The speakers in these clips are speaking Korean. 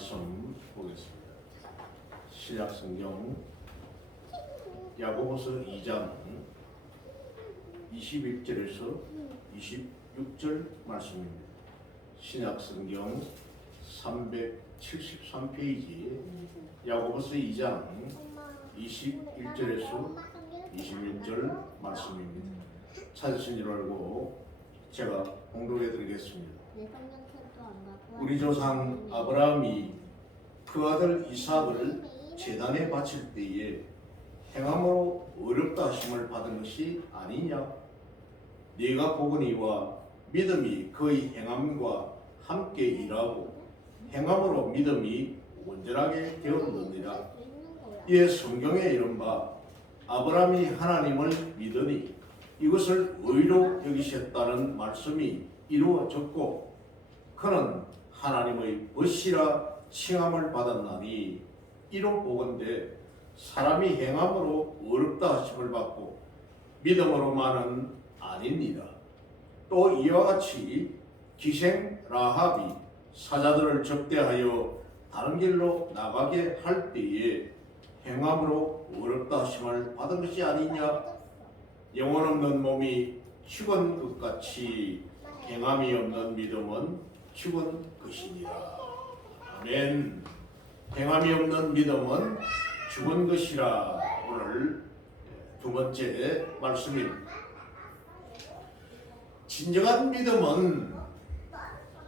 말씀 보겠습니다. 신약성경 야고보서 2장 21절에서 26절 말씀입니다. 신약성경 373페이지 야고보서 2장 21절에서 26절 말씀입니다. 찾으신 줄 알고 제가 공독해 드리겠습니다. 우리 조상 아브라함이 그 아들 이삭을 제단에 바칠 때에 행함으로 어렵다 하심을 받은 것이 아니냐? 네가 보거니와 믿음이 그의 행함과 함께 일하고 행함으로 믿음이 온전하게 되었느니라. 이에 성경에 이른바 아브라함이 하나님을 믿으니 이것을 의로 여기셨다는 말씀이 이루어졌고 그는 하나님의 벗이라 칭함을 받았나니 이로 보건대 사람이 행함으로 어렵다 하심을 받고 믿음으로만은 아닙니다. 또 이와 같이 기생 라합이 사자들을 접대하여 다른 길로 나가게 할 때에 행함으로 어렵다 하심을 받은 것이 아니냐? 영혼 없는 몸이 죽은 것 같이 행함이 없는 믿음은 죽은 것이니라. 아멘. 행함이 없는 믿음은 죽은 것이라. 오늘 두 번째 말씀입니다. 진정한 믿음은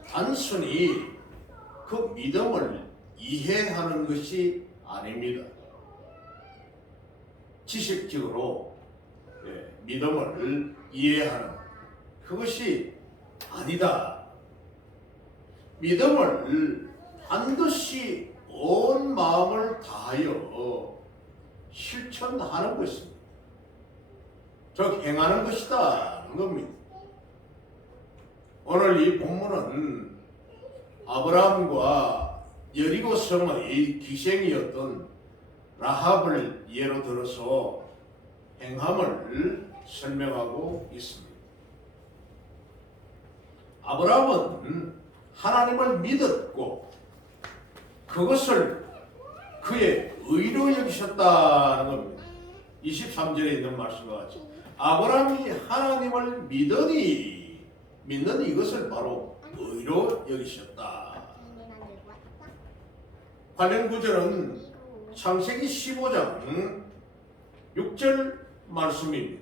단순히 그 믿음을 이해하는 것이 아닙니다. 지식적으로 믿음을 이해하는 그것이 아니다. 믿음을 반드시 온 마음을 다하여 실천하는 것입니다. 즉 행하는 것이다는 겁니다. 오늘 이 본문은 아브라함과 여리고 성의 기생이었던 라합을 예로 들어서 행함을 설명하고 있습니다. 아브라함은 하나님을 믿었고 그것을 그의 의로 여기셨다는 겁니다. 23절에 있는 말씀과 같이 아브라함이 하나님을 믿는 이것을 바로 의로 여기셨다. 관련 구절은 창세기 15장 6절 말씀입니다.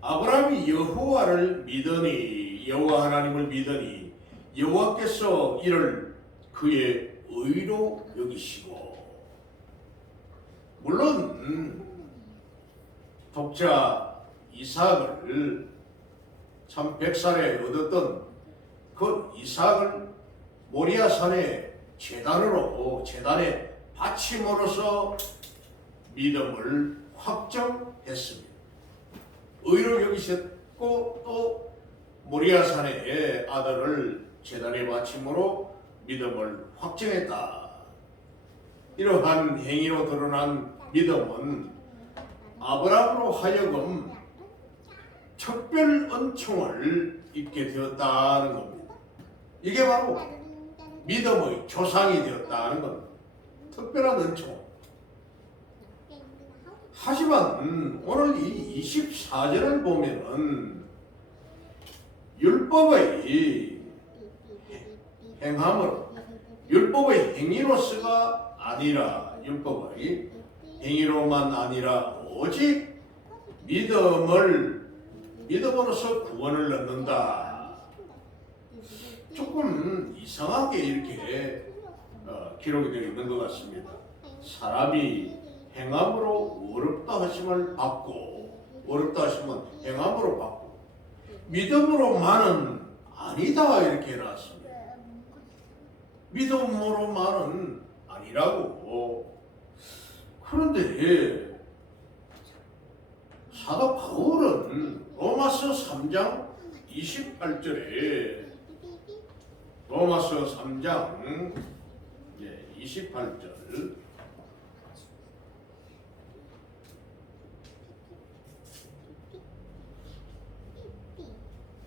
아브라함이 여호와를 믿으니 여호와 하나님을 믿으니 여호와께서 이를 그의 의로 여기시고 물론 독자 이삭을 참 100살에 얻었던 그 이삭을 모리아산의 제단에 바침으로써 믿음을 확정했습니다. 의로 여기셨고 또 모리아산의 아들을 제단에 바침으로 믿음을 확정했다. 이러한 행위로 드러난 믿음은 아브라함으로 하여금 특별 은총을 입게 되었다는 겁니다. 이게 바로 믿음의 조상이 되었다는 겁니다. 특별한 은총. 하지만 오늘 이 24절을 보면은 율법의 행함으로 율법의 행위로서가 아니라 율법의 행위로만 아니라 오직 믿음으로서 구원을 얻는다. 조금 이상하게 이렇게 기록이 되어 있는 것 같습니다. 사람이 행함으로 어렵다 하심을 받고 어렵다 하심은 행함으로 받고 믿음으로만은 아니다 이렇게 해놨습니다. 믿음으로만은 아니라고. 그런데 사도 바울은 로마서 3장 28절에 로마서 3장 28절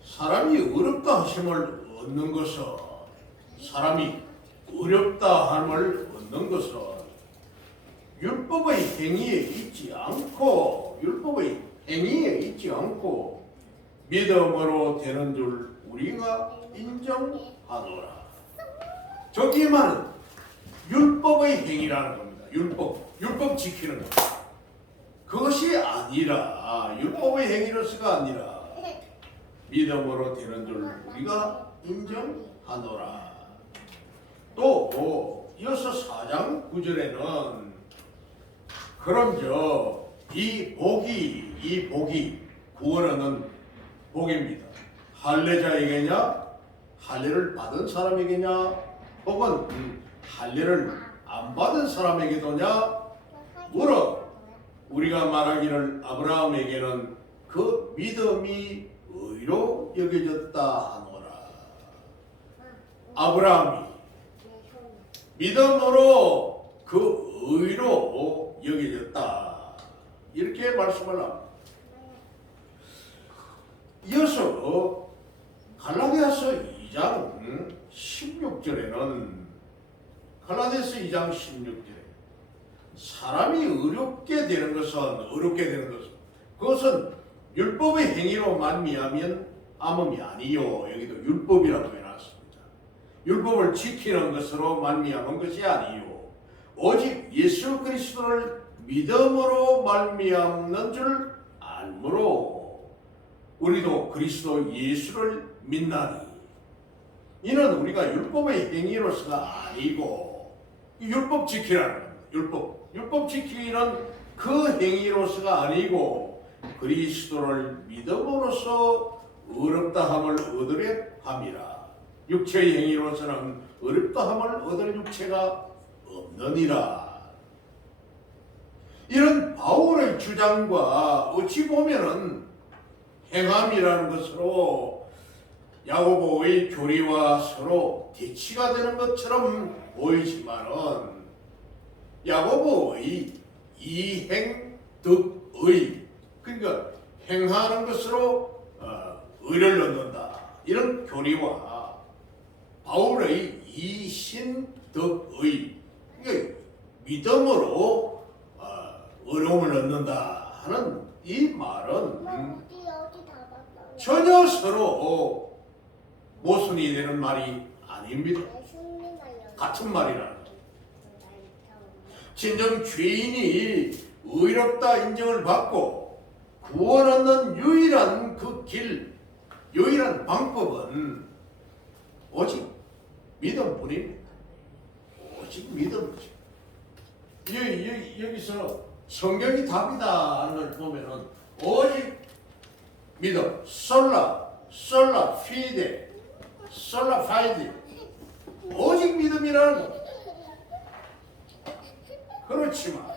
사람이 어렵다 하심을 얻는 것은 사람이 어렵다 함을 얻는 것은 율법의 행위에 있지 않고 믿음으로 되는 줄 우리가 인정하노라. 저기 말은 율법의 행위라는 겁니다. 율법 지키는 것. 그것이 아니라 율법의 행위로서가 아니라 믿음으로 되는 줄 우리가 인정하노라. 또 이어서 4장 9절에는 그런즉 이 복이 구원하는 복입니다. 할례자에게냐 할례를 받은 사람에게냐 혹은 할례를 안 받은 사람에게도냐 물어 우리가 말하기를 아브라함에게는 그 믿음이 의로 여겨졌다 하노라. 아브라함이 믿음으로 그 의로 여겨졌다 이렇게 말씀을 합니다. 이어서 갈라디아서 2장 16절에는 사람이 어렵게 되는 것은 그것은 율법의 행위로 말미암은 암음이 아니요. 여기도 율법이라고 해놨습니다. 율법을 지키는 것으로 말미암은 것이 아니요. 오직 예수 그리스도를 믿음으로 말미암는 줄 알므로 우리도 그리스도 예수를 믿나니 이는 우리가 율법의 행위로서가 아니고 율법 지키라는 겁니다. 율법 지키기는 그 행위로서가 아니고 그리스도를 믿음으로써 어렵다함을 얻으려 함이라. 육체의 행위로서는 어렵다함을 얻을 육체가 없느니라. 이런 바울의 주장과 어찌 보면은 행함이라는 것으로 야고보의 교리와 서로 대치가 되는 것처럼 보이지만은 야고보의 이행득의 그러니까 행하는 것으로 의를 얻는다 이런 교리와 바울의 이신득의 그러니까 믿음으로 어려움을 얻는다 하는 이 말은 전혀 서로 모순이 되는 말이 아닙니다. 같은 말이라는 거죠. 진정 죄인이 의롭다 인정을 받고 구원 얻는 유일한 그 길, 유일한 방법은 오직 믿음뿐입니다. 오직 믿음이죠. 여기서 성경이 답이다 하는 걸 보면은 오직 믿음, 솔라 피데, 솔라 파이데, 오직 믿음이라는 것. 그렇지만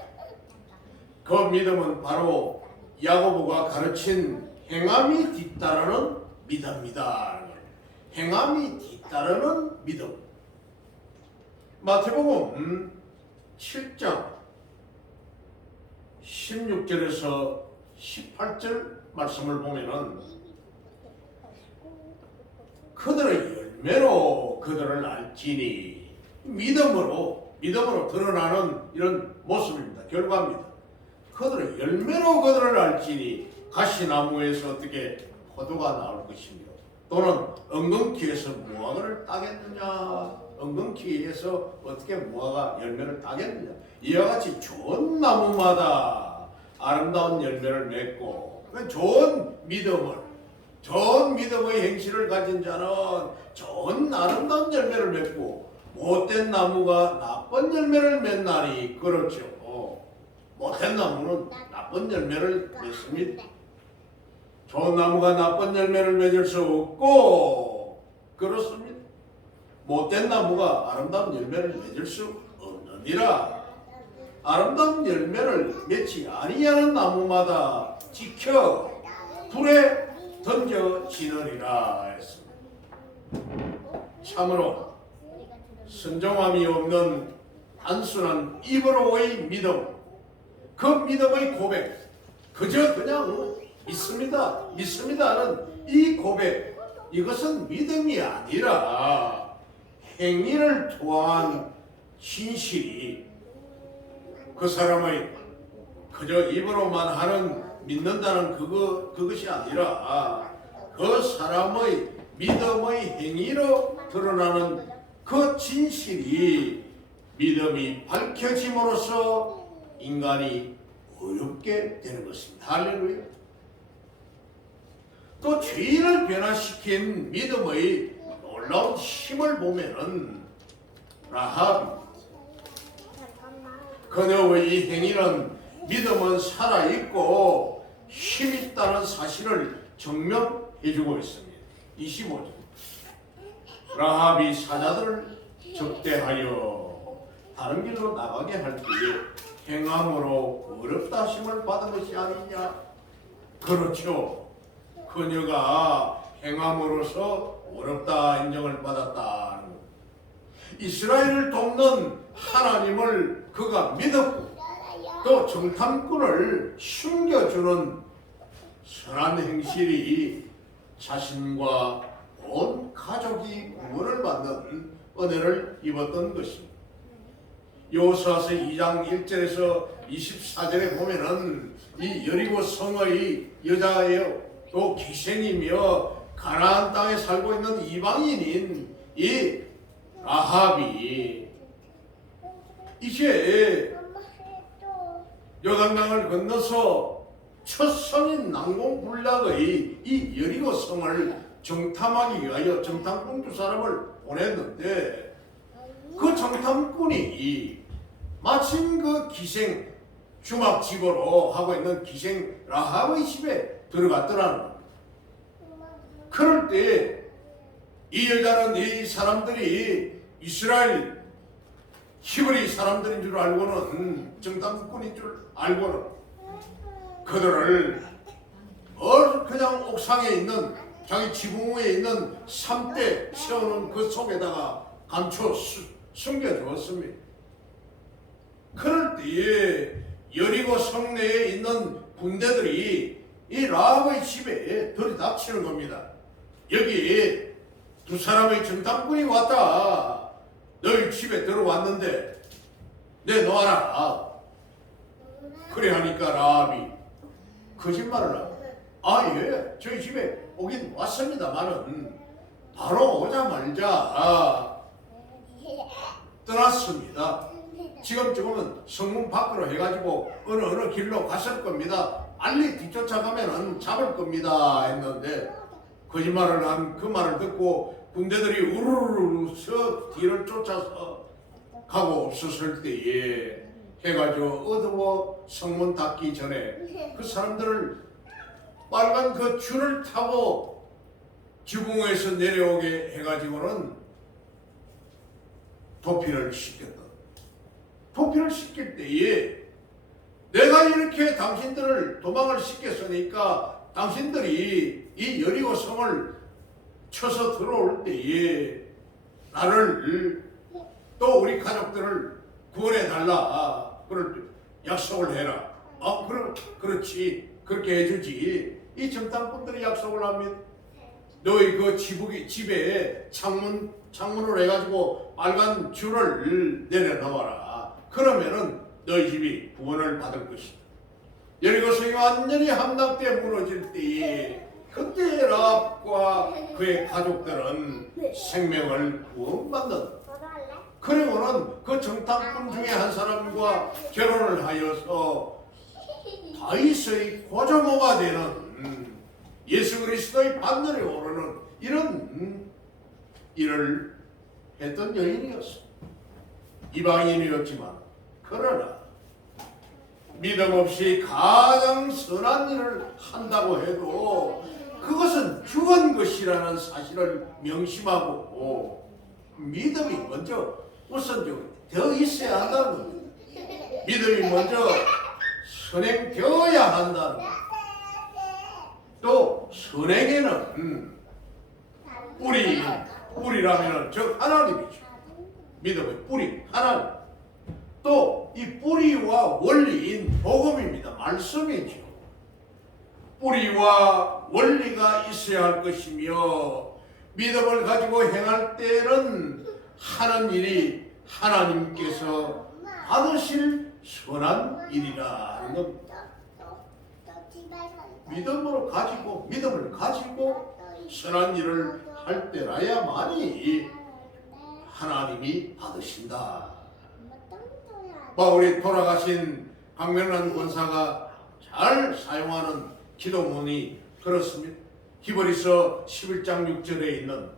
그 믿음은 바로 야고보가 가르친 행함이 뒤따르는 믿음이다. 행함이 뒤따르는 믿음. 마태복음 7장 16절에서 18절 말씀을 보면은 그들의 열매로 그들을 알지니 믿음으로 드러나는 이런 모습입니다. 결과입니다. 그들의 열매로 그들을 알지니 가시나무에서 어떻게 포도가 나올 것이며 또는 엉겅퀴에서 무화과를 따겠느냐 엉겅퀴에서 어떻게 무화과 열매를 따겠느냐 이와 같이 좋은 나무마다 아름다운 열매를 맺고 좋은 믿음의 행실을 가진 자는 좋은 아름다운 열매를 맺고 못된 나무가 나쁜 열매를 맺나니 그렇죠. 못된 나무는 나쁜 열매를 맺습니다. 좋은 나무가 나쁜 열매를 맺을 수 없고 그렇습니다. 못된 나무가 아름다운 열매를 맺을 수 없느니라. 아름다운 열매를 맺지 아니하는 나무마다 지켜 불에 던져지느니라 했습니다. 참으로 순종함이 없는 단순한 입으로의 믿음, 그 믿음의 고백, 그저 그냥 믿습니다 하는 이 고백, 이것은 믿음이 아니라 행위를 통한 진실이 그 사람의 그저 입으로만 하는 믿는다는 그것이 아니라 그 사람의 믿음의 행위로 드러나는 그 진실이 믿음이 밝혀짐으로써 인간이 어렵게 되는 것입니다. 할렐루야. 또 죄인을 변화시킨 믿음의 놀라운 힘을 보면은 라합 그녀의 이 행위는 믿음은 살아있고 힘있다는 사실을 증명해주고 있습니다. 25절 라합이 사자들을 접대하여 다른 길로 나가게 할 때에 행함으로 어렵다 하심을 받은 것이 아니냐. 그렇죠. 그녀가 행함으로써 어렵다 인정을 받았다는 것. 이스라엘을 돕는 하나님을 그가 믿었고 또 정탐꾼을 숨겨주는 선한 행실이 자신과 온 가족이 구원을 받는 은혜를 입었던 것입니다. 여호수아서 2장 1절에서 24절에 보면은 이 여리고 성의 여자예요. 또 기생이며 가나안 땅에 살고 있는 이방인인 이 라합이 이제 요단강을 건너서 첫 성인 난공불락의 이 여리고 성을 정탐하기 위하여 정탐꾼 두 사람을 보냈는데 그 정탐꾼이 마침 그 기생 주막집으로 하고 있는 기생 라합의 집에 들어갔더라는 겁니다. 그럴 때 이 여자는 이 사람들이 이스라엘 히브리 사람들인 줄 알고는 정탐꾼인 줄 알고는 그들을 그냥 옥상에 있는 자기 지붕 위에 있는 삼대 세우는 그 속에다가 감춰 숨겨주었습니다. 그럴 때에 여리고 성내에 있는 군대들이 이 라합의 집에 들이닥치는 겁니다. 여기 두 사람의 정탐꾼이 왔다. 너희 집에 들어왔는데 내놓아라. 그래 하니까 라합이 거짓말을 하고 예, 저희 집에 오긴 왔습니다만은 바로 오자마자 떠났습니다. 지금은 성문 밖으로 해가지고 어느 길로 갔을 겁니다. 빨리 뒤쫓아가면은 잡을 겁니다 했는데 거짓말을 한 그 말을 듣고 군대들이 우르르 뒤를 쫓아서 가고 없었을 때에 해가 어두워 성문 닫기 전에 그 사람들을 빨간 그 줄을 타고 지붕에서 내려오게 해가지고는 도피를 시켰다. 도피를 시킬 때에 내가 이렇게 당신들을 도망을 시켰으니까 당신들이 이 여리고 성을 쳐서 들어올 때에 나를 또 우리 가족들을 구원해 달라. 그럴 약속을 해라. 그렇지. 그렇게 해주지. 이 정탐꾼들이 약속을 합니다. 너희 그 집에 창문으로 해가지고 빨간 줄을 내려놓아라. 그러면은 너희 집이 구원을 받을 것이다. 여리고 성이 완전히 함락돼 무너질 때에 그때 라합과 그의 가족들은 생명을 구원받는. 그리고는 그 정탐꾼 중에 한 사람과 결혼을 하여서 다윗의 고조모가 되는 예수 그리스도의 반열에 오르는 이런 일을 했던 여인이었어. 이방인이었지만 그러나 믿음 없이 가장 선한 일을 한다고 해도 그것은 죽은 것이라는 사실을 명심하고 믿음이 먼저 우선적으로 되어 있어야 한다는 겁니다. 믿음이 먼저 선행되어야 한다는 겁니다. 또 선행에는 뿌리라면 즉 하나님이죠. 믿음의 뿌리 하나님. 또 이 뿌리와 원리인 복음입니다. 말씀이죠. 뿌리와 원리가 있어야 할 것이며 믿음을 가지고 행할 때는 하는 일이 하나님께서 받으실 선한 일이라는 겁니다. 믿음을 가지고 선한 일을 할 때라야만이 하나님이 받으신다. 우리 돌아가신 박명란 권사가 잘 사용하는 기도문이 그렇습니다. 히브리서 11장 6절에 있는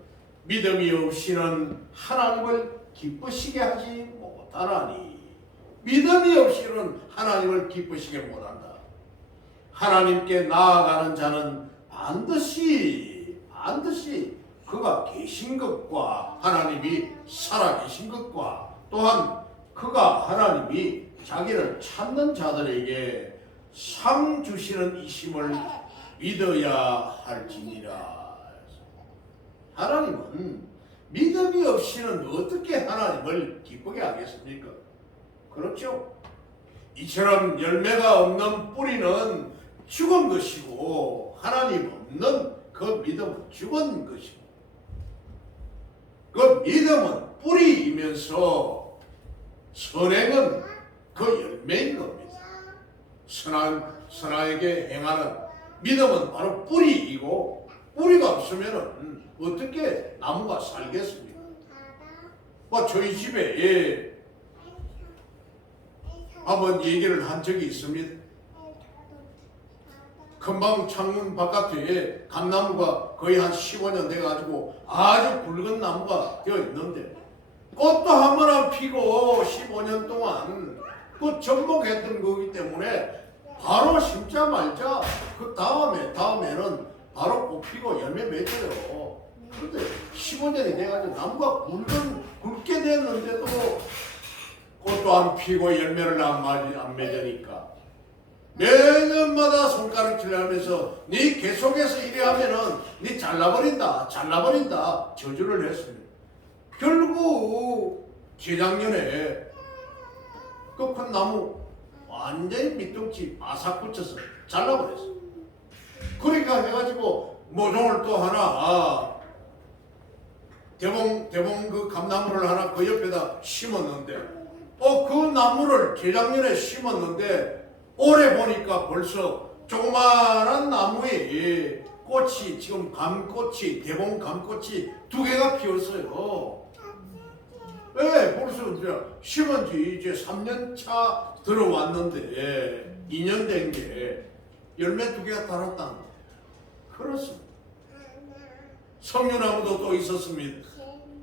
믿음이 없이는 하나님을 기쁘시게 하지 못하나니, 믿음이 없이는 하나님을 기쁘시게 못한다. 하나님께 나아가는 자는 반드시 그가 계신 것과 하나님이 살아계신 것과 또한 그가 하나님이 자기를 찾는 자들에게 상 주시는 이심을 믿어야 할지니라. 하나님은 믿음이 없이는 어떻게 하나님을 기쁘게 하겠습니까? 그렇죠? 이처럼 열매가 없는 뿌리는 죽은 것이고 하나님 없는 그 믿음은 죽은 것이고, 그 믿음은 뿌리이면서 선행은 그 열매인 겁니다. 선하게 행하는 믿음은 바로 뿌리이고, 뿌리가 없으면 어떻게 나무가 살겠습니까? 저희 집에 한번 얘기를 한 적이 있습니다. 금방 창문 바깥에 감나무가 거의 한 15년 돼가지고 아주 붉은 나무가 되어 있는데, 꽃도 한 번 안 피고 15년 동안 그 접목했던 거기 때문에 바로 심자 말자 그 다음에는 바로 꽃 피고 열매 맺어요. 그런데 15년이 돼가지고 나무가 굵게 됐는데도 꽃도 안 피고 열매를 안 맺으니까 매년마다 손가락질을 하면서 네 계속해서 이래 하면은 네 잘라버린다 저주를 했습니다. 결국 재작년에 그 큰 나무 완전히 밑둥치 바삭 붙여서 잘라버렸어. 그러니까 해가지고 모종을 또 하나 대봉 그 감나무를 하나 그 옆에다 심었는데, 그 나무를 재작년에 심었는데 올해 보니까 벌써 조그마한 나무에 꽃이 지금 감꽃이 대봉 감꽃이 2개가 피었어요. 벌써 이제 심은 지 이제 3년 차 들어왔는데 2년 된 게 열매 2개가 달았다는 거예요. 그렇습니다. 석류나무도 또 있었습니다.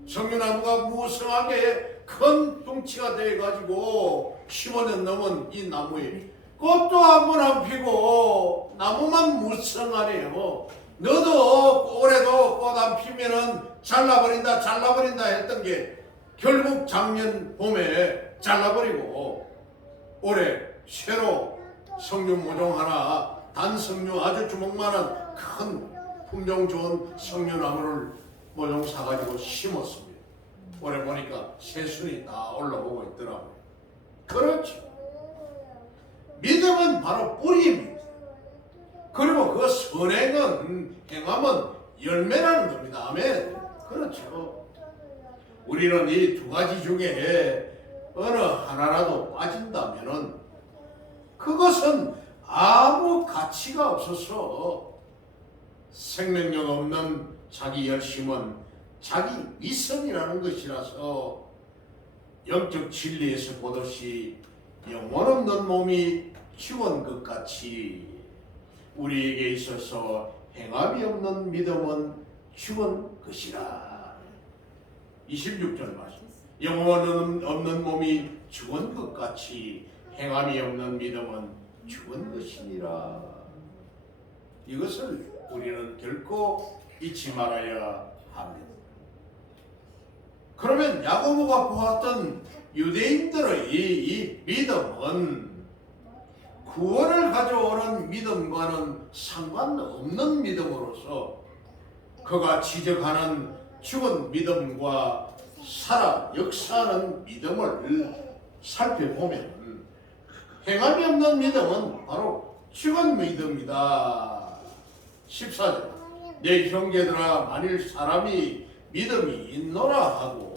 석류나무가 무성하게 큰 둥치가 돼가지고 15년 넘은 이 나무에 꽃도 한 번 안 피고 나무만 무성하네요. 너도 올해도 꽃 안 피면은 잘라버린다 했던 게 결국 작년 봄에 잘라버리고 올해 새로 석류 모종 하나 단석류 아주 주먹만한 큰 품종 좋은 석류나무를 모종 사가지고 심었습니다. 올해 보니까 새순이 다 올라오고 있더라고요. 그렇죠. 믿음은 바로 뿌리입니다. 그리고 그 선행은 행함은 열매라는 겁니다. 아멘. 그렇죠. 우리는 이 2가지 중에 어느 하나라도 빠진다면은 그것은 아무 가치가 없어서 생명력 없는 자기 열심은 자기 미성이라는 것이라서 영적 진리에서 보듯이 영혼 없는 몸이 죽은 것 같이 우리에게 있어서 행함이 없는 믿음은 죽은 것이라. 26절 말씀. 영혼 없는 몸이 죽은 것 같이 행함이 없는 믿음은 죽은 것이니라. 이것을 우리는 결코 잊지 말아야 합니다. 그러면 야고보가 보았던 유대인들의 이 믿음은 구원을 가져오는 믿음과는 상관없는 믿음으로서 그가 지적하는 죽은 믿음과 살아 역사하는 믿음을 살펴보면 행함이 없는 믿음은 바로 죽은 믿음이다. 14절 내 형제들아 만일 사람이 믿음이 있노라 하고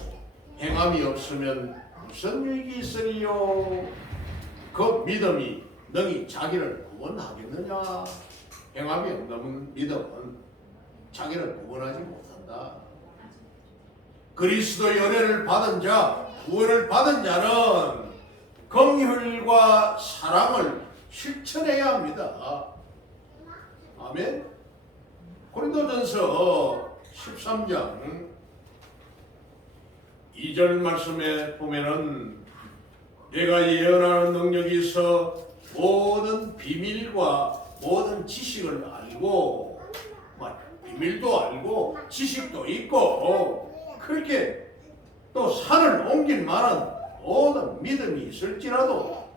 행함이 없으면 무슨 유익이 있으리요? 그 믿음이 능히 자기를 구원하겠느냐? 행함이 없는 믿음은 자기를 구원하지 못한다. 그리스도의 은혜를 받은 자, 구원을 받은 자는 긍휼과 사랑을 실천해야 합니다. 아멘. 고린도전서 13장 2절 말씀에 보면은 내가 예언하는 능력이 있어 모든 비밀과 모든 지식을 알고, 비밀도 알고 지식도 있고, 그렇게 또 산을 옮길 만한 모든 믿음이 있을지라도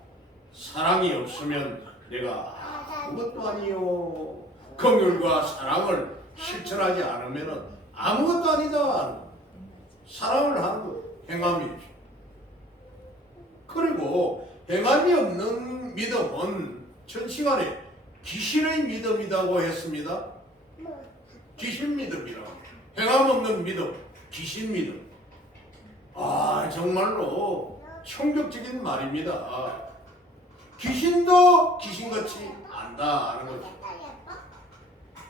사랑이 없으면 내가 아무것도 아니요. 긍휼과 사랑을 실천하지 않으면 아무것도 아니다. 사랑을 하는 것, 행함이죠. 그리고 행함이 없는 믿음은 전 시간에 귀신의 믿음이라고 했습니다. 귀신 믿음이라고. 행함 없는 믿음, 귀신 믿음. 정말로 충격적인 말입니다. 귀신도 귀신같이 안다는 거죠.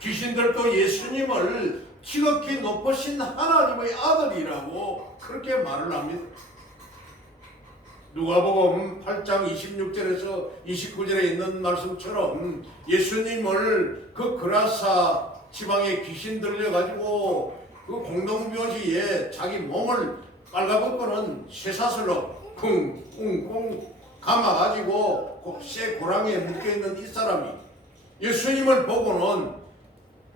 귀신들도 예수님을 지극히 높으신 하나님의 아들이라고 그렇게 말을 합니다. 누가복음 8장 26절에서 29절에 있는 말씀처럼 예수님을 그 그라사 지방에 귀신 들려가지고 그 공동묘지에 자기 몸을 빨가벗고는 쇠사슬로 쿵쿵쿵 감아가지고 쇠 고랑에 묶여있는 이 사람이 예수님을 보고는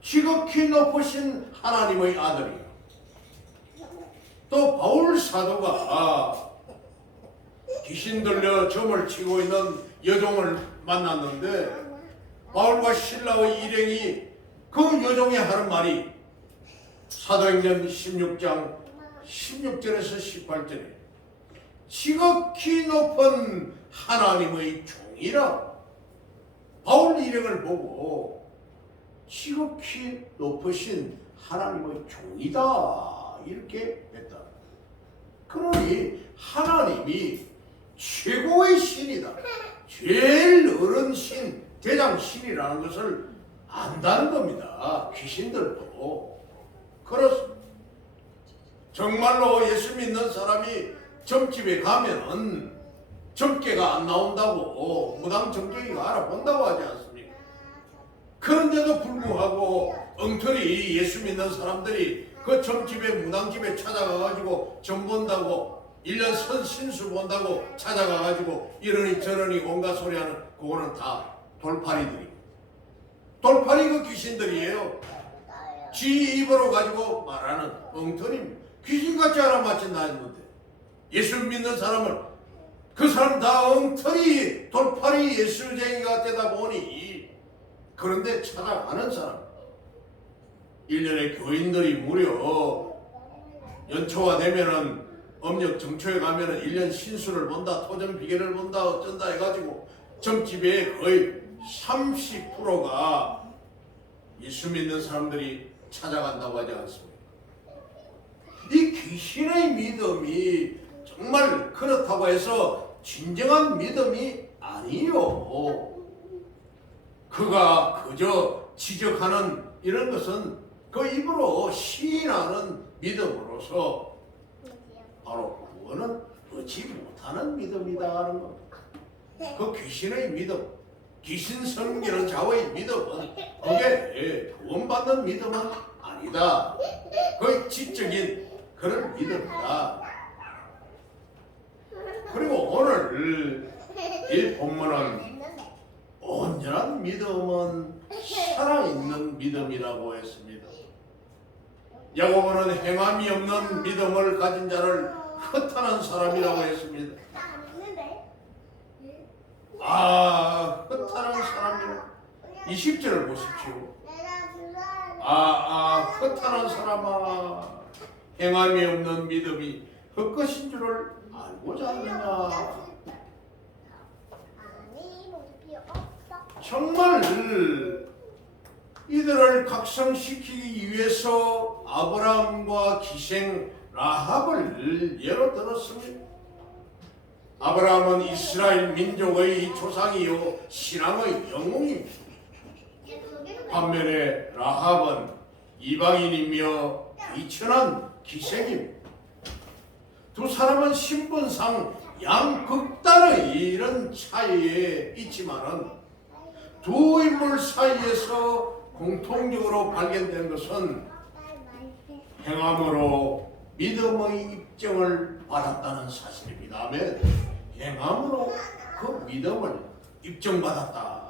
지극히 높으신 하나님의 아들이요. 또 바울 사도가 귀신 들려 점을 치고 있는 여종을 만났는데 바울과 신라의 일행이 그 여종이 하는 말이 사도행전 16장 16절에서 18절에 지극히 높은 하나님의 종이라. 바울 일행을 보고 지극히 높으신 하나님의 종이다 이렇게 했다. 그러니 하나님이 최고의 신이다. 제일 어른 신, 대장 신이라는 것을 안다는 겁니다. 귀신들도. 그렇습니다. 정말로 예수 믿는 사람이 점집에 가면은 점괘가 안 나온다고 무당 점쟁이가 알아본다고 하지 않습니까? 그런데도 불구하고 엉터리 예수 믿는 사람들이 그 점집에 무당집에 찾아가가지고 점 본다고 1년 선신수 본다고 찾아가가지고 이러니 저러니 온갖 소리하는 그거는 다 돌팔이들이. 돌팔이 그 귀신들이에요. 지 입으로 가지고 말하는 엉터리입니다. 귀신같이 알아맞힌다 했는데 예수 믿는 사람은 그 사람 다 엉터리 돌팔이 예수쟁이가 되다 보니 그런데 찾아가는 사람 1년에 교인들이 무려 연초가 되면은 음력 정초에 가면은 1년 신수를 본다, 토전 비계를 본다, 어쩐다 해가지고 점집에 거의 30%가 예수 믿는 사람들이 찾아간다고 하지 않습니까? 이 귀신의 믿음이 정말 그렇다고 해서 진정한 믿음이 아니요. 그가 그저 지적하는 이런 것은 그 입으로 시인하는 믿음으로서 바로 그거는 얻지 못하는 믿음이다 하는 겁니다. 그 귀신의 믿음, 귀신 섬기는 자의 믿음은 그게 구원받는 믿음은 아니다. 거의 지적인 그런 믿음이다. 그리고 오늘 이 본문은 온전한 믿음은 살아있는 믿음이라고 했습니다. 야고보는 행함이 없는 믿음을 가진 자를 허탄한 사람이라고 했습니다. 허탄한 사람이라 20절을 보십시오. 허탄한 사람아, 행함이 없는 믿음이 헛것인 줄을 알고자 하느냐. 정말 이들을 각성시키기 위해서 아브라함과 기생 라합을 예로 들었습니다. 아브라함은 이스라엘 민족의 조상이요 신앙의 영웅입니다. 반면에 라합은 이방인이며 비천한 기생입니다. 두 사람은 신분상 양극단의 이런 차이에 있지만은 두 인물 사이에서 공통적으로 발견된 것은 행함으로 믿음의 입증을 받았다는 사실입니다. 아멘. 행함으로 그 믿음을 입증받았다.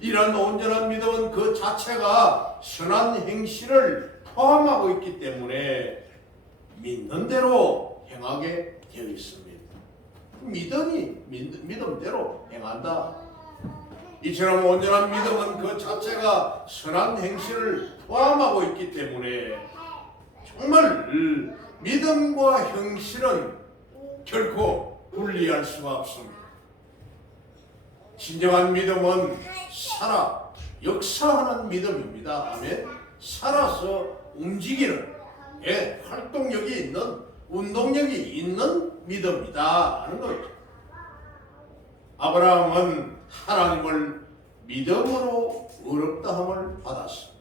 이런 온전한 믿음은 그 자체가 선한 행실을 포함하고 있기 때문에 믿는 대로 행하게 되어 있습니다. 믿음대로 행한다. 이처럼 온전한 믿음은 그 자체가 선한 행실을 포함하고 있기 때문에 정말 믿음과 행실은 결코 분리할 수가 없습니다. 진정한 믿음은 살아 역사하는 믿음입니다. 아멘. 살아서 움직이는 활동력이 있는 운동력이 있는 믿음이다 하는 거죠. 아브라함은 하나님을 믿음으로 의롭다함을 받았습니다.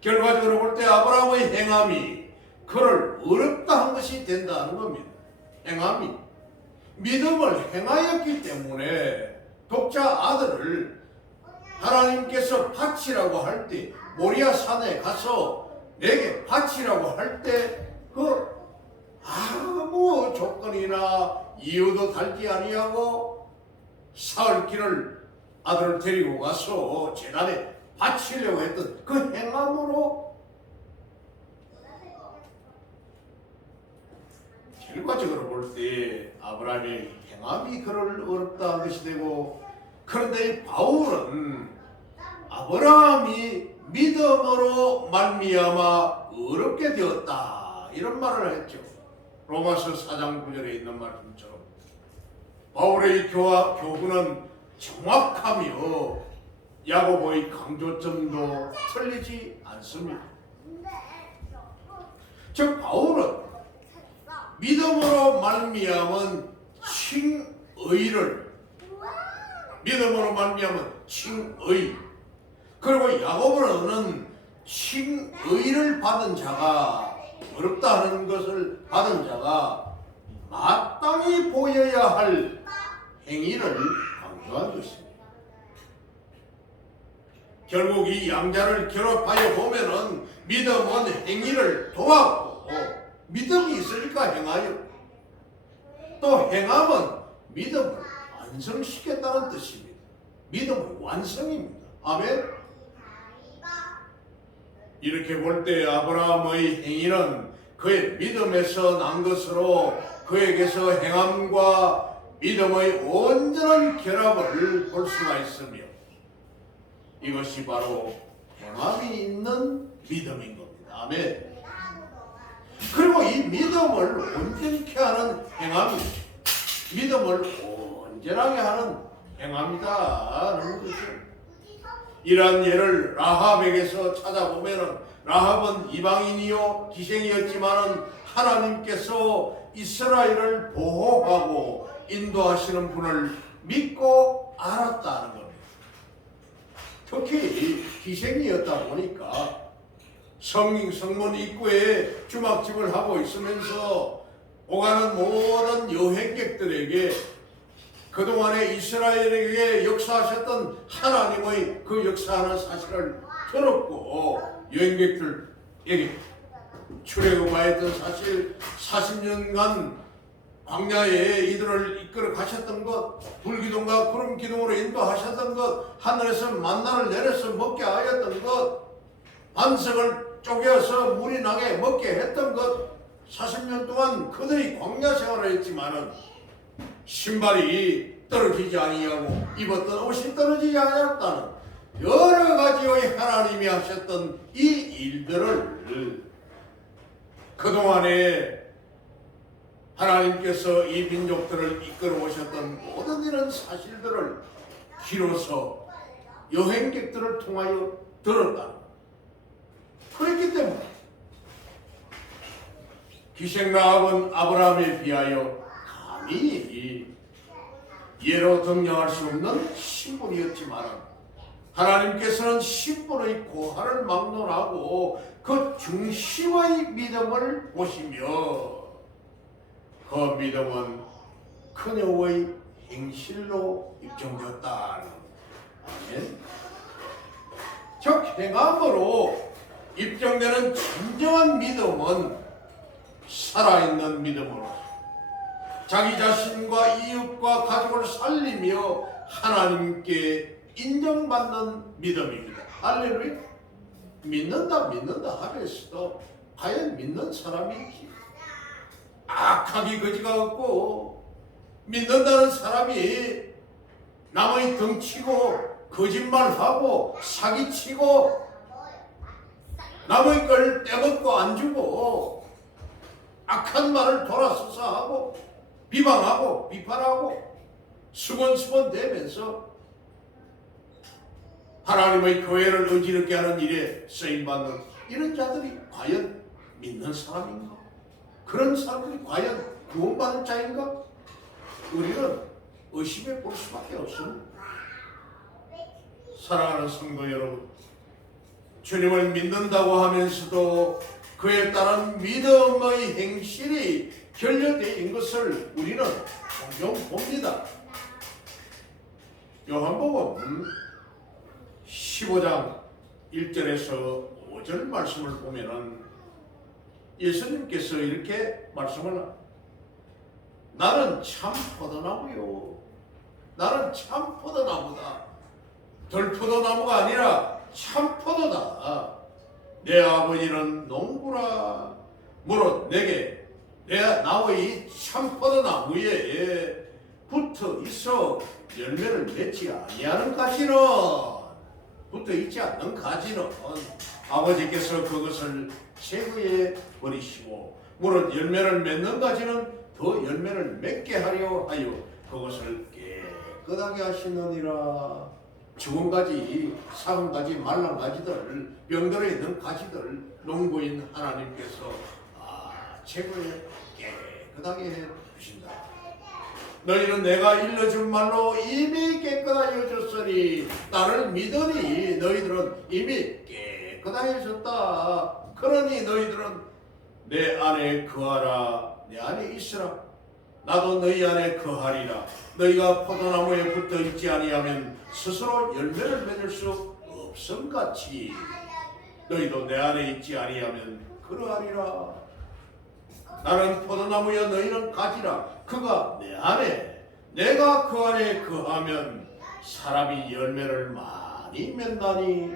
결과적으로 볼 때 아브라함의 행함이 그를 의롭다한 것이 된다는 겁니다. 행함이 믿음을 행하였기 때문에 독자 아들을 하나님께서 바치라고 할 때 모리아 산에 가서 내게 바치라고 할 때 그 아무 조건이나 이유도 달지 아니하고 사흘 길을 아들을 데리고 가서 제단에 바치려고 했던 그 행함으로 결과적으로 볼 때 아브라함의 행함이 그를 의롭다 한 것이 되고, 그런데 바울은 아브라함이 믿음으로 말미암아 의롭게 되었다 이런 말을 했죠. 로마서 4장 9절에 있는 말씀처럼 바울의 교훈은 정확하며 야고보의 강조점도 틀리지 않습니다. 즉 바울은 믿음으로 말미암은 칭의를, 믿음으로 말미암은 칭의, 그리고 야고보는 칭의를 받은 자가, 어렵다 하는 것을 받은 자가 마땅히 보여야 할 행위를 강조한 것입니다. 결국 이 양자를 결합하여 보면은 믿음은 행위를 도왔고, 믿음이 있으니까 행하여, 또 행함은 믿음을 완성시켰다는 뜻입니다. 믿음의 완성입니다. 아멘. 이렇게 볼 때 아브라함의 행위는 그의 믿음에서 난 것으로 그에게서 행함과 믿음의 온전한 결합을 볼 수가 있으며, 이것이 바로 행함이 있는 믿음인 겁니다. 아멘. 그리고 이 믿음을 온전케 하는 행함이 믿음을 온전하게 하는 행함이다라는 것을, 이러한 예를 라합에게서 찾아보면은 라합은 이방인이요 기생이었지만은 하나님께서 이스라엘을 보호하고 인도하시는 분을 믿고 알았다는 겁니다. 특히 기생이었다 보니까 성문 입구에 주막집을 하고 있으면서 오가는 모든 여행객들에게 그동안에 이스라엘에게 역사하셨던 하나님의 그 역사하는 사실을 들었고, 여행객들에게 출애굽하였던 사실, 40년간 광야에 이들을 이끌어 가셨던 것, 불기둥과 구름 기둥으로 인도하셨던 것, 하늘에서 만나를 내려서 먹게 하였던 것, 반석을 쪼개어서 물이 나게 먹게 했던 것, 40년 동안 그들이 광야 생활을 했지만은 신발이 떨어지지 아니하고 입었던 옷이 떨어지지 않았다는 여러 가지의 하나님이 하셨던 이 일들을, 그동안에 하나님께서 이 민족들을 이끌어 오셨던 모든 이런 사실들을 비로소 여행객들을 통하여 들었다. 그렇기 때문에 기생라합은 아브라함에 비하여 감히 예로 등량할 수 없는 신분이었지만 하나님께서는 신분의 고하를 막론하고 그 중심의 믿음을 보시며 그 믿음은 그녀의 행실로 입증되었다. 아멘. 즉 행함으로 입증되는 진정한 믿음은 살아있는 믿음으로 자기 자신과 이웃과 가족을 살리며 하나님께 인정받는 믿음입니다. 할렐루야. 믿는다 하면서도 과연 믿는 사람이 있지? 악하기 거지가 없고 믿는다는 사람이 남의 덩치고 거짓말하고 사기치고 남의 걸 떼먹고 안 주고 악한 말을 돌아서서 하고 비방하고 비판하고 수건수건 대면서 하나님의 교회를 어지럽게 하는 일에 쓰임받는 이런 자들이 과연 믿는 사람인가? 그런 사람들이 과연 구원받을 자인가? 우리는 의심해 볼 수밖에 없습니다. 사랑하는 성도 여러분, 주님을 믿는다고 하면서도 그에 따른 믿음의 행실이 결여되어 있는 것을 우리는 종종 봅니다. 요한복음 15장 1절에서 5절 말씀을 보면은 예수님께서 이렇게 말씀을 합니다. 나는 참 포도나무요. 나는 참 포도나무다. 들포도나무가 아니라 참 포도다. 내 아버지는 농부라. 무릇 내게 나의 참 포도나무에 붙어 있어 열매를 맺지 아니하는 가지는 붙어 있지 않는 가지는 아버지께서 그것을 제거해 버리시고 무릇 열매를 맺는 가지는 더 열매를 맺게 하려 하여 그것을 깨끗하게 하시느니라. 죽은 가지, 삭은 가지, 말란 가지들, 병들어 있는 가지들 농부인 하나님께서 제거해 깨끗하게 해 주신다. 너희는 내가 일러준 말로 이미 깨끗하게 해줬으니 나를 믿으니 너희들은 이미 깨끗하여졌다. 그러니 너희들은 내 안에 거하라. 내 안에 있으라. 나도 너희 안에 거하리라. 너희가 포도나무에 붙어 있지 아니하면 스스로 열매를 맺을 수 없음같이 너희도 내 안에 있지 아니하면 그러하리라. 나는 포도나무여 너희는 가지라. 그가 내 안에 내가 그 안에 거하면 사람이 열매를 많이 맺나니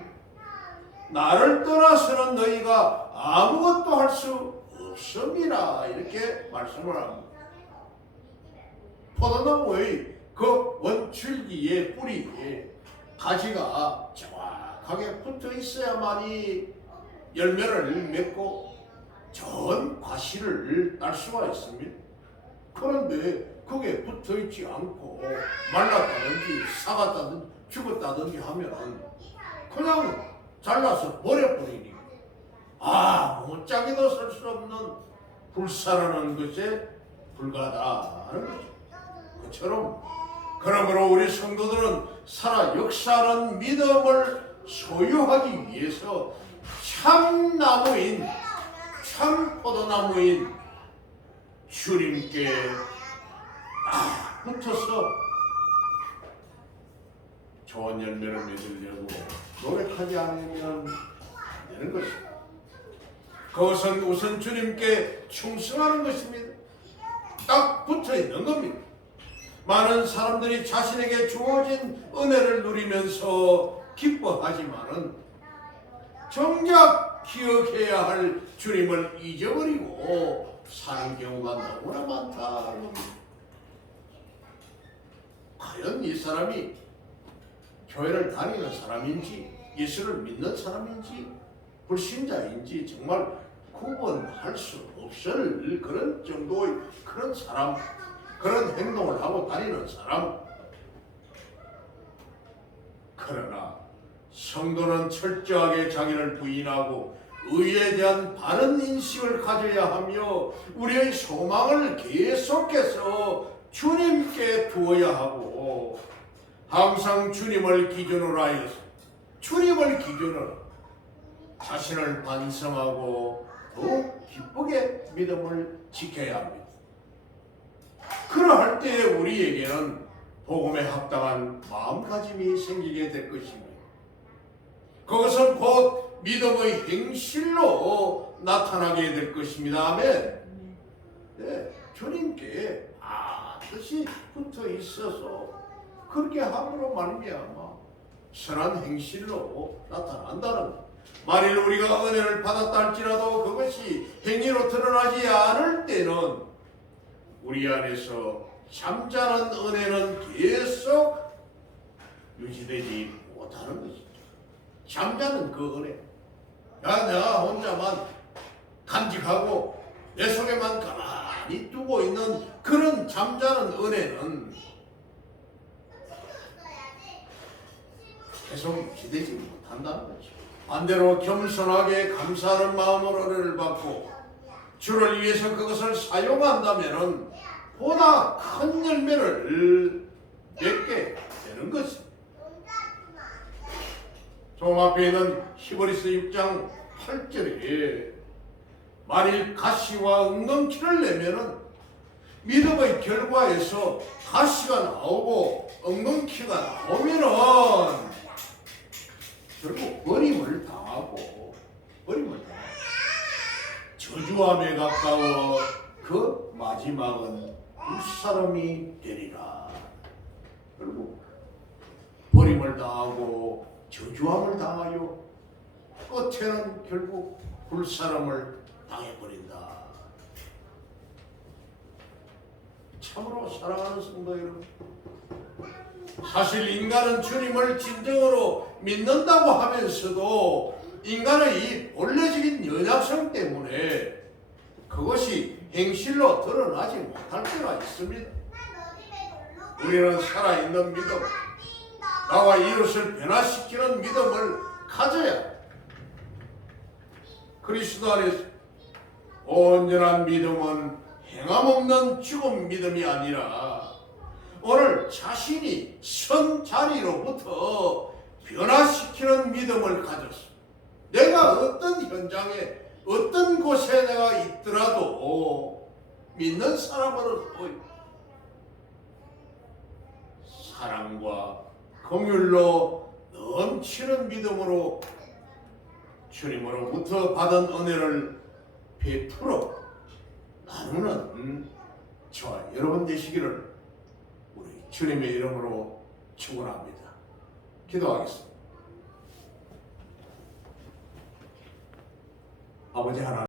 나를 떠나서는 너희가 아무것도 할 수 없음이라. 이렇게 말씀을 합니다. 포도나무의 그 원줄기의 뿌리에 가지가 정확하게 붙어 있어야만이 열매를 맺고 좋은 과실을 딸 수가 있습니다. 그런데 그게 붙어 있지 않고 말랐다든지 삭았다든지 죽었다든지 하면 그냥 잘라서 버려버리니 아무짝에도 설 수 없는 불사라는 것에 불과하다는 거죠. 그처럼 그러므로 우리 성도들은 살아 역사하는 믿음을 소유하기 위해서 참나무인 참 포도나무인 주님께 붙어서 좋은 열매를 맺으려고 노력하지 않으면 안 되는 것입니다. 그것은 우선 주님께 충성하는 것입니다. 딱 붙어 있는 겁니다. 많은 사람들이 자신에게 주어진 은혜를 누리면서 기뻐하지만은 정작 기억해야 할 주님을 잊어버리고 사는 경우가 너무나 많다. 과연 이 사람이 교회를 다니는 사람인지 예수를 믿는 사람인지 불신자인지 정말 구분할 수 없을 그런 정도의 그런 사람, 그런 행동을 하고 다니는 사람. 그러나 성도는 철저하게 자기를 부인하고 의에 대한 바른 인식을 가져야 하며 우리의 소망을 계속해서 주님께 두어야 하고 항상 주님을 기준으로 하여서 주님을 기준으로 자신을 반성하고 더욱 기쁘게 믿음을 지켜야 합니다. 그러할 때에 우리에게는 복음에 합당한 마음가짐이 생기게 될 것입니다. 그것은 곧 믿음의 행실로 나타나게 될 것입니다. 아멘. 네, 주님께 반드시 붙어 있어서 그렇게 함으로 말미암아 선한 행실로 나타난다는 것. 만일 우리가 은혜를 받았다 할지라도 그것이 행위로 드러나지 않을 때는 우리 안에서 잠자는 은혜는 계속 유지되지 못하는 것이죠. 잠자는 그 은혜. 내가 혼자만 간직하고 내 속에만 가만히 두고 있는 그런 잠자는 은혜는 계속 유지되지 못한다는 거죠. 반대로 겸손하게 감사하는 마음으로 은혜를 받고 주를 위해서 그것을 사용한다면 보다 큰 열매를 맺게 되는 것입니다. 좀 앞에 있는 히브리서 6장 8절에 만일 가시와 엉겅퀴를 내면은 믿음의 결과에서 가시가 나오고 엉겅퀴가 나오면은 결국 버림을 당하고 저주함에 가까워 그 마지막은 불사름이 되리라. 결국 버림을 당하고 저주함을 당하여 끝에는 결국 불사름을 당해버린다. 참으로 사랑하는 성도 여러분, 사실 인간은 주님을 진정으로 믿는다고 하면서도 인간의 이 본래적인 연약성 때문에 그것이 행실로 드러나지 못할 때가 있습니다. 우리는 살아있는 믿음, 나와 이웃을 변화시키는 믿음을 가져야 그리스도 안에서 온전한 믿음은 행함없는 죽은 믿음이 아니라 오늘 자신이 선 자리로부터 변화시키는 믿음을 가졌어. 내가 어떤 현장에 어떤 곳에 내가 있더라도 믿는 사람으로서 사랑과 긍휼로 넘치는 믿음으로 주님으로부터 받은 은혜를 베풀어 나누는 저와 여러분 되시기를 우리 주님의 이름으로 축원합니다. 기도하겠습니다. 아버지 하나님,